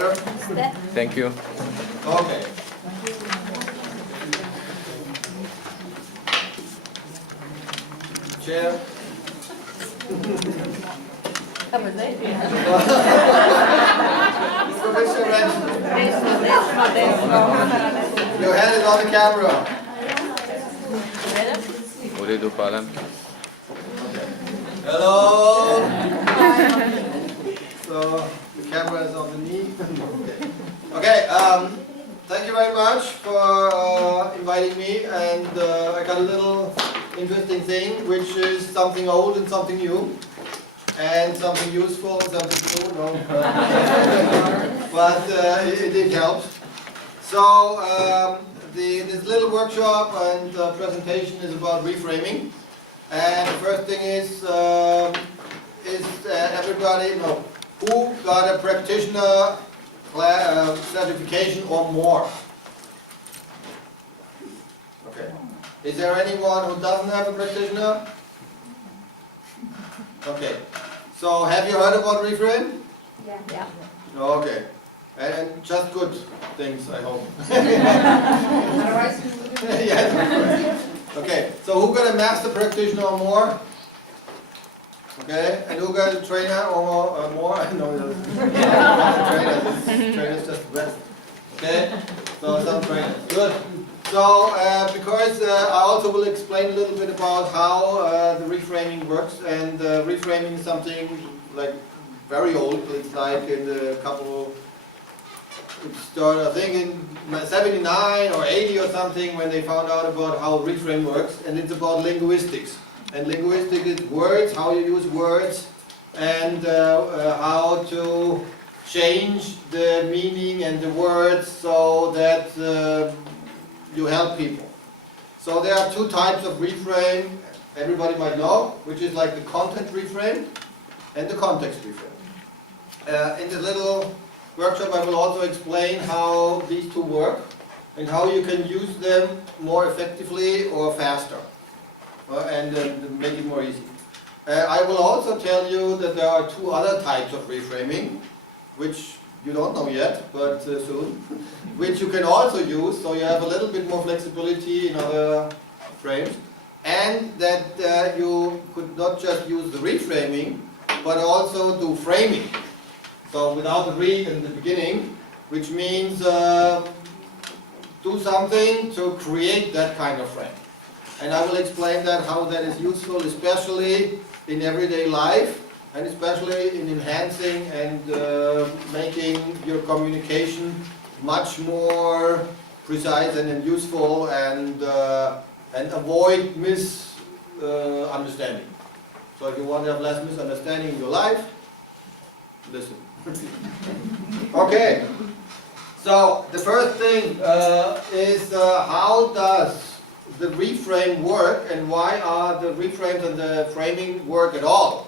better? Thank you. Okay. Chair. Professor Red. Your head is on the camera. V redu, hvala. Hello. So the camera is on the knee. Okay. Thank you very much for inviting me, and I got a little interesting thing, which is something old and something new, and something useful and something new. No, but it helps. So this little workshop and presentation is about reframing. And the first thing is everybody know who got a practitioner certification or more? Okay. Is there anyone who doesn't have a practitioner? Okay. So have you heard about reframe? Yeah. Okay. And just good things, I hope. Otherwise, Yes. Okay. So who got a master practitioner or more? Okay. And who got a trainer or more? No, trainer's just the best. Okay. So some trainers. Good. So because I also will explain a little bit about how the reframing works, and reframing is something like very old. It's like in a couple. It started, I think, in 79 or 80 or something, when they found out about how reframe works, and it's about linguistics. And linguistics is words, how you use words, and how to change the meaning and the words so that you help people. So there are two types of reframe, everybody might know, which is like the content reframe and the context reframe. In this little workshop I will also explain how these two work and how you can use them more effectively or faster and make it more easy. I will also tell you that there are two other types of reframing, which you don't know yet, but soon, which you can also use, so you have a little bit more flexibility in other frames, and that you could not just use the reframing, but also do framing. So without the re in the beginning, which means do something to create that kind of frame. And I will explain that how that is useful, especially in everyday life, and especially in enhancing and making your communication much more precise and useful, and avoid misunderstanding. So if you want to have less misunderstanding in your life, listen. Okay. So the first thing is how does the reframe work, and why are the reframes and the framing work at all?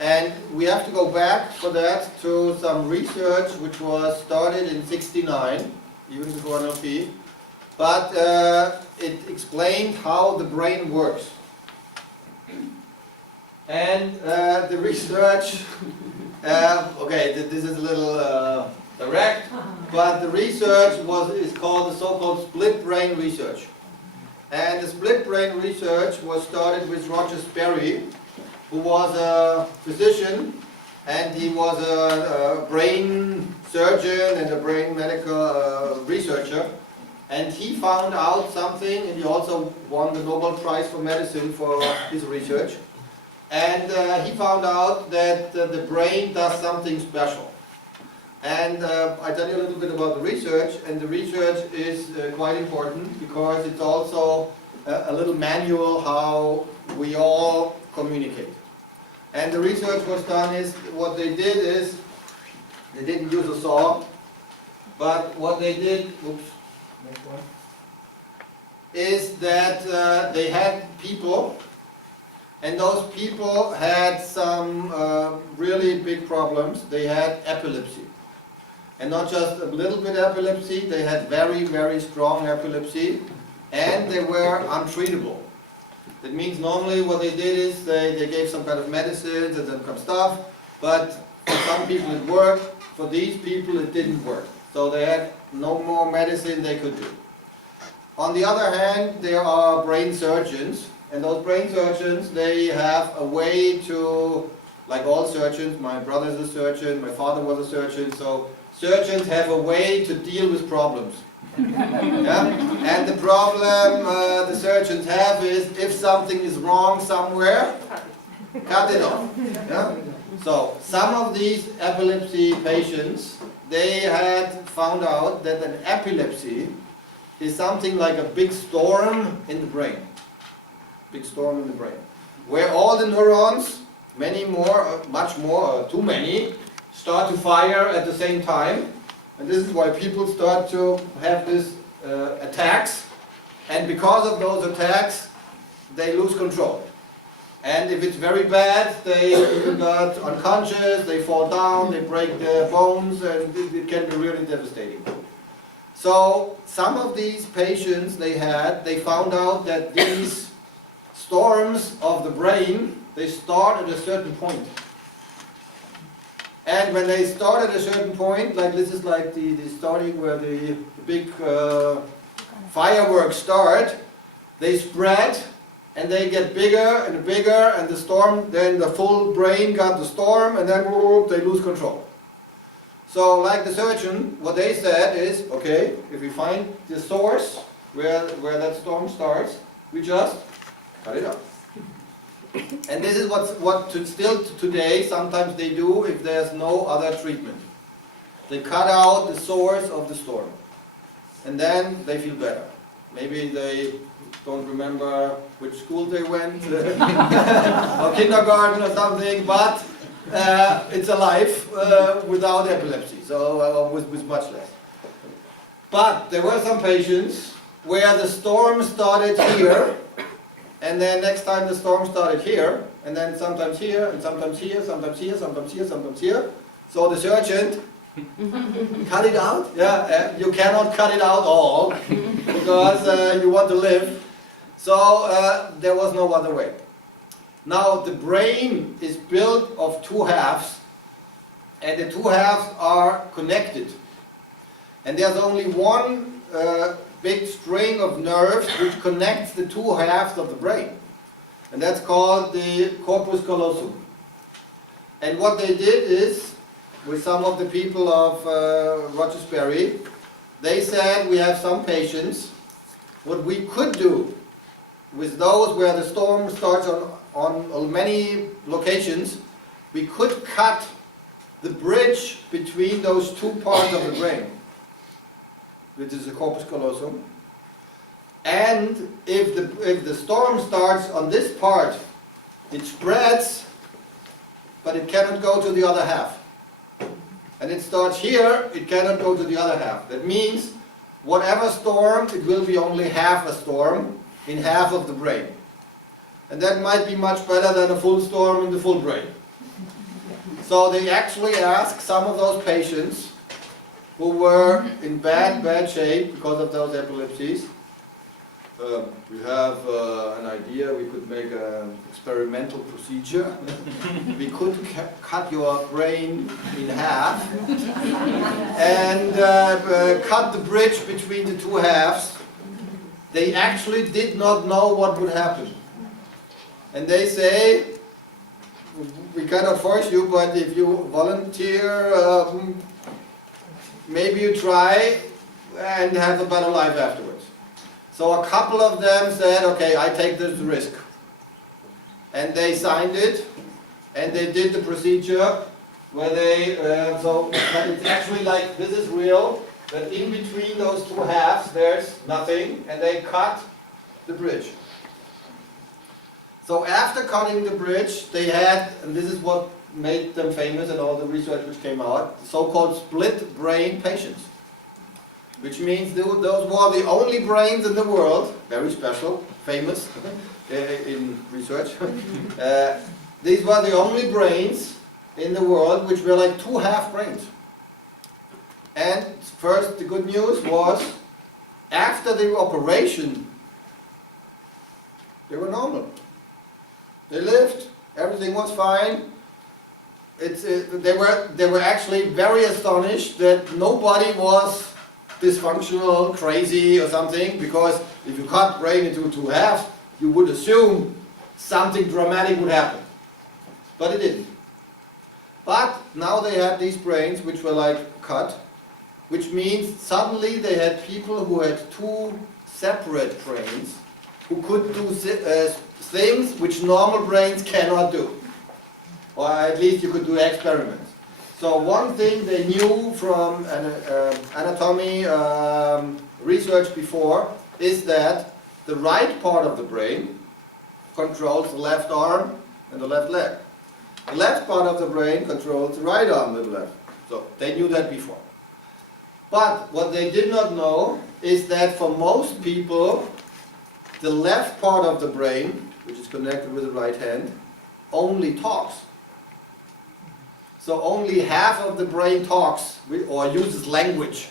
And we have to go back for that to some research which was started in '69, even before NLP, but it explained how the brain works. And the research, okay, this is a little direct, but the research is called the so-called split brain research. And the split brain research was started with Roger Sperry, who was a physician, and he was a brain surgeon and a brain medical researcher. And he found out something, and he also won the Nobel Prize for Medicine for his research. And he found out that the brain does something special. And I tell you a little bit about the research, and the research is quite important because it's also a little manual how we all communicate. And the research was done is, what they did is, they didn't use a saw, but what they did, oops, next one, is that they had people, and those people had some really big problems. They had epilepsy. And not just a little bit epilepsy, they had very, very strong epilepsy, and they were untreatable. That means normally what they did is they gave some kind of medicines and some kind of stuff, but for some people it worked, for these people it didn't work. So they had no more medicine they could do. On the other hand, there are brain surgeons, and those brain surgeons, they have a way to, like all surgeons, my brother's a surgeon, my father was a surgeon, so surgeons have a way to deal with problems. Yeah? And the problem the surgeons have is, if something is wrong somewhere, cut it off. Yeah? So some of these epilepsy patients, they had found out that an epilepsy is something like a big storm in the brain. Big storm in the brain. Where all the neurons, many more, much more, too many, start to fire at the same time. And this is why people start to have these attacks. And because of those attacks, they lose control. And if it's very bad, they got unconscious, they fall down, they break their bones, and it can be really devastating. So some of these patients they found out that these storms of the brain, they start at a certain point. And when they start at a certain point, like this is like the starting where the big fireworks start, they spread and they get bigger and bigger, and the storm, then the full brain got the storm, and then they lose control. So like the surgeon, what they said is, okay, if we find the source where that storm starts, we just cut it out. And this is what still today sometimes they do if there's no other treatment. They cut out the source of the storm. And then they feel better. Maybe they don't remember which school they went, or kindergarten or something, but it's a life without epilepsy, so with much less. But there were some patients where the storm started here, and then next time the storm started here, and then sometimes here, and sometimes here, sometimes here, sometimes here, sometimes here. So the surgeon cut it out. Yeah, you cannot cut it out all because you want to live. So there was no other way. Now the brain is built of two halves, and the two halves are connected. And there's only one big string of nerves which connects the two halves of the brain. And that's called the corpus callosum. And what they did is, with some of the people of Rochesbury, they said, we have some patients, what we could do with those where the storm starts on many locations, we could cut the bridge between those two parts of the brain, which is the corpus callosum. And if the storm starts on this part, it spreads, but it cannot go to the other half. And it starts here, it cannot go to the other half. That means whatever storm, it will be only half a storm in half of the brain. And that might be much better than a full storm in the full brain. So they actually asked some of those patients who were in bad shape because of those epilepsies. We have an idea, we could make an experimental procedure. We could cut your brain in half and cut the bridge between the two halves. They actually did not know what would happen. And they say, we cannot force you, but if you volunteer, maybe you try and have a better life afterwards. So a couple of them said, okay, I take this risk. And they signed it, and they did the procedure where they, but it's actually like, this is real, that in between those two halves there's nothing, and they cut the bridge. So after cutting the bridge, they had, and this is what made them famous and all the research which came out, so-called split brain patients. Which means those were the only brains in the world, very special, famous in research. These were the only brains in the world which were like two half brains. And first, the good news was, after the operation, they were normal. They lived, everything was fine. they were actually very astonished that nobody was dysfunctional, crazy or something, because if you cut brain into two halves, you would assume something dramatic would happen. But it didn't. But now they had these brains which were like cut, which means suddenly they had people who had two separate brains who could do things which normal brains cannot do. Or at least you could do experiments. So one thing they knew from anatomy research before is that the right part of the brain controls the left arm and the left leg. The left part of the brain controls the right arm and the left. So they knew that before. But what they did not know is that for most people, the left part of the brain, which is connected with the right hand, only talks. So only half of the brain talks or uses language.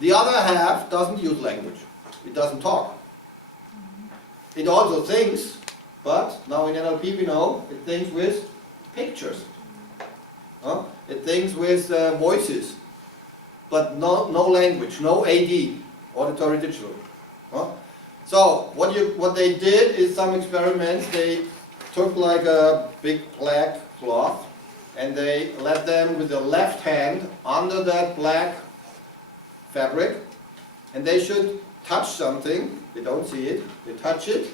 The other half doesn't use language. It doesn't talk. It also thinks, but now in NLP we know it thinks with pictures. It thinks with voices, but no language, no AD, auditory digital. So what they did is some experiments. They took like a big black cloth and they led them with the left hand under that black fabric, and they should touch something. They don't see it, they touch it,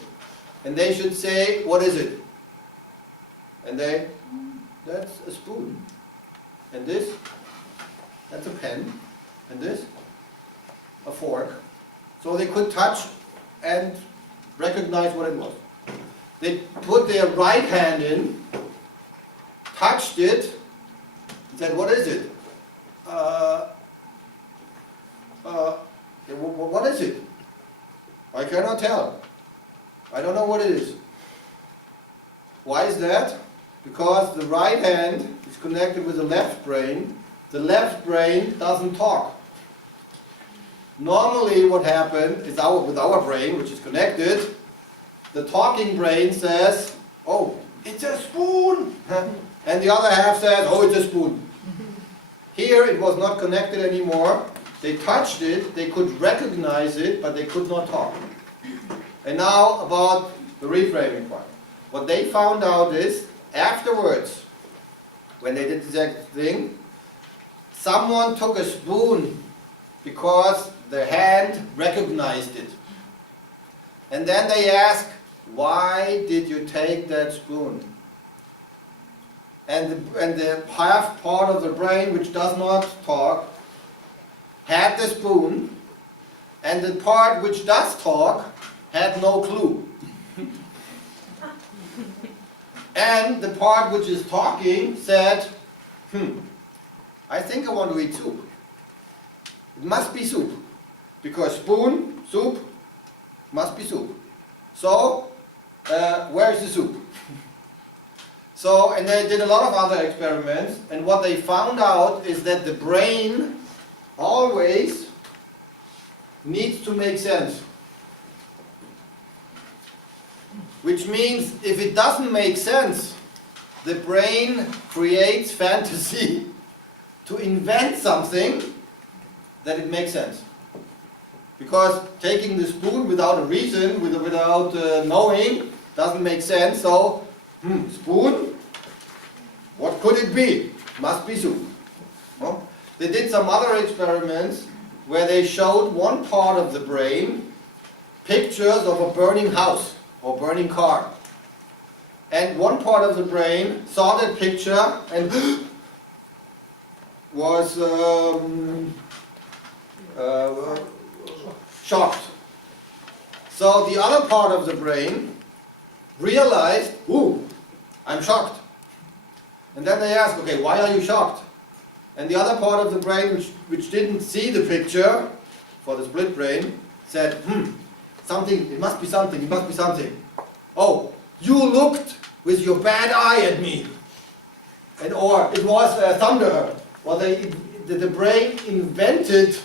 and they should say, what is it? And that's a spoon. And this, that's a pen. And this, a fork. So they could touch and recognize what it was. They put their right hand in, touched it, and said, what is it? What is it? I cannot tell. I don't know what it is. Why is that? Because the right hand is connected with the left brain. The left brain doesn't talk. Normally what happens is with our brain, which is connected, the talking brain says, oh, it's a spoon. And the other half says, oh, it's a spoon. Here it was not connected anymore. They touched it, they could recognize it, but they could not talk. And now about the reframing part. What they found out is, afterwards, when they did the exact thing, someone took a spoon because the hand recognized it. And then they asked, why did you take that spoon? And the half part of the brain which does not talk had the spoon, and the part which does talk had no clue. And the part which is talking said, I think I want to eat soup. It must be soup. Because spoon, soup, must be soup. So, where is the soup? So, and they did a lot of other experiments, and what they found out is that the brain always needs to make sense. Which means, if it doesn't make sense, the brain creates fantasy to invent something that it makes sense. Because taking the spoon without a reason, without knowing, doesn't make sense. So, spoon? What could it be? Must be soup. Well, they did some other experiments where they showed one part of the brain pictures of a burning house or burning car. And one part of the brain saw that picture and was shocked. So the other part of the brain realized, ooh, I'm shocked. And then they asked, okay, why are you shocked? And the other part of the brain, which didn't see the picture, for the split brain, said, something, it must be something, it must be something. Oh, you looked with your bad eye at me. And or it was thunder. Or the brain invented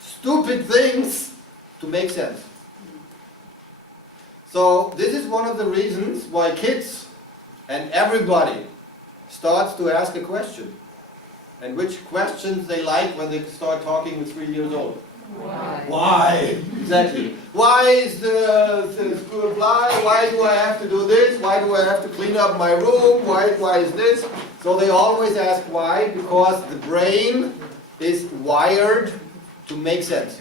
stupid things to make sense. So this is one of the reasons why kids and everybody starts to ask a question. And which questions they like when they start talking with 3 years old? Why? Why? Exactly. Why is the school fly? Why do I have to do this? Why do I have to clean up my room? Why is this? So they always ask why, because the brain is wired to make sense.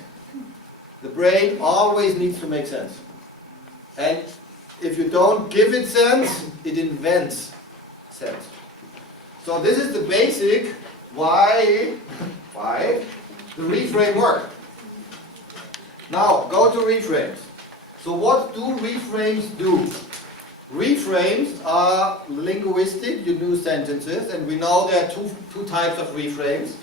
The brain always needs to make sense. And if you don't give it sense, it invents sense. So this is the basic why the reframe work. Now go to reframes. So what do reframes do? Reframes are linguistic, you do sentences, and we know there are two types of reframes.